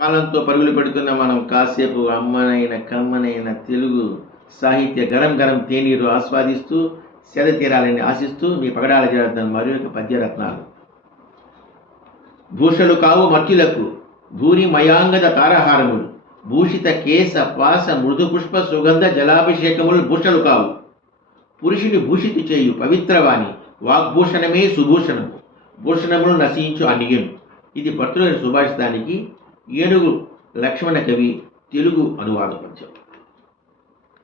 కాలంతో పరుగులు పెడుతున్న మనం కాసేపు అమ్మనైన కమ్మనైన తెలుగు సాహిత్య గరం గరం తేనీరు ఆస్వాదిస్తూ సెద తీరాలని ఆశిస్తూ మీ పగడాల జరుగుతున్న మరి యొక్క పద్యరత్నాలు. భూషలు కావు మర్చులకు భూరి మయాంగద తారహారములు భూషిత కేశ పాస మృదు పుష్ప సుగంధ జలాభిషేకములు భూషలు కావు. పురుషుని భూషితి చేయు పవిత్రవాణి వాగ్భూషణమే సుభూషణము. భూషణములు నశించు అనియను ఇది భర్తృని సుభాషితానికి ఏనుగు లక్ష్మణ కవి తెలుగు అనువాద పద్యం.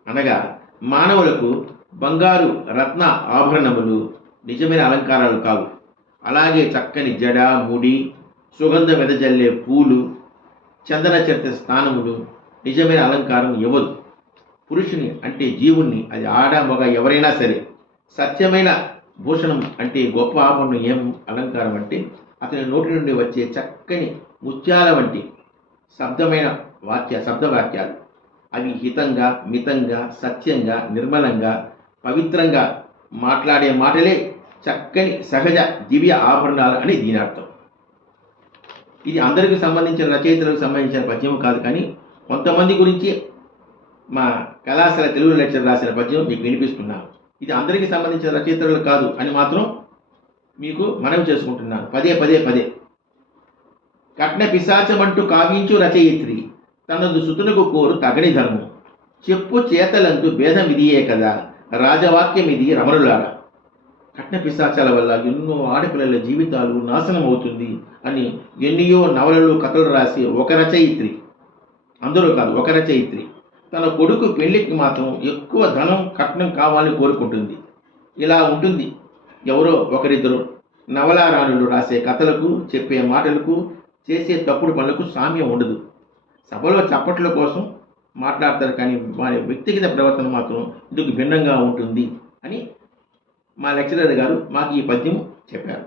అనగా మానవులకు బంగారు రత్న ఆభరణములు నిజమైన అలంకారాలు కావు. అలాగే చక్కని జడ ముడి సుగంధ వెదజల్లే పూలు చందన చరిత స్థానములు నిజమైన అలంకారం ఇవ్వదు. పురుషుని అంటే జీవుణ్ణి అది ఆడ మగ ఎవరైనా సరే సత్యమైన భూషణం అంటే గొప్ప ఆభరణం ఏం అలంకారం అంటే అతని నోటి నుండి వచ్చే చక్కని ముత్యాల వంటి శబ్దమైన వాక్య శబ్ద వాక్యాలు అవి హితంగా మితంగా సత్యంగా నిర్మలంగా పవిత్రంగా మాట్లాడే మాటలే చక్కని సహజ దివ్య ఆభరణాలు అని దీని అర్థం. ఇది అందరికి సంబంధించిన రచయితలకు సంబంధించిన పద్యం కాదు కానీ కొంతమంది గురించి మా కళాశాల తెలుగు లెక్చర్ రాసిన పద్యం మీకు వినిపిస్తున్నాను ఇది అందరికీ సంబంధించిన రచయితలు కాదు అని మాత్రం మీకు మనవి చేసుకుంటున్నాను. పదే పదే పదే. కట్న పిశాచమంటూ కావించు రచయిత్రి. తనదు సుతునకు కోరు తగని ధర్మం. చెప్పు చేతలందు భేదం ఇదియే కదా. రాజవాక్యం ఇది రమరులారా. కట్న పిశాచాల వల్ల ఎన్నో ఆడపిల్లల జీవితాలు నాశనం అవుతుంది అని ఎన్నో నవలలు కథలు రాసి ఒక రచయిత్రి. అందరూ కాదు ఒక రచయిత్రి. తన కొడుకు పెళ్ళికి మాత్రం ఎక్కువ ధనం కట్నం కావాలని కోరుకుంటుంది. ఇలా ఉంటుంది. ఎవరో ఒకరిద్దరు నవలారాణులు రాసే కథలకు చెప్పే మాటలకు చేసే తప్పుడు పనులకు సామ్యం ఉండదు. సభలో చప్పట్ల కోసం మాట్లాడతారు కానీ వారి వ్యక్తిగత ప్రవర్తన మాత్రం ఇందుకు భిన్నంగా ఉంటుంది అని మా లెక్చరర్ గారు మాకు ఈ పద్యం చెప్పారు.